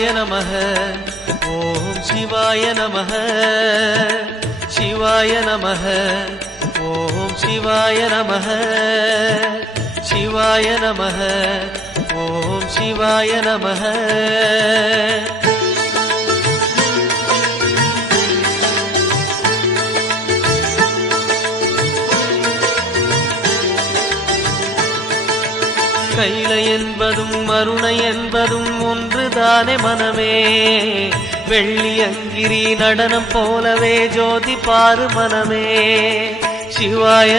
சிவாய நமः ஓம் சிவாய நமः சிவாய நமः ஓம் சிவாய நமः சிவாய நமः ஓம் சிவாய நமः கைலை என்பதும் மருணை என்பதும் ஒன்றுதானே மனமே வெள்ளி அங்கிரி நடனம் போலவே ஜோதி பாரு மனமே சிவாய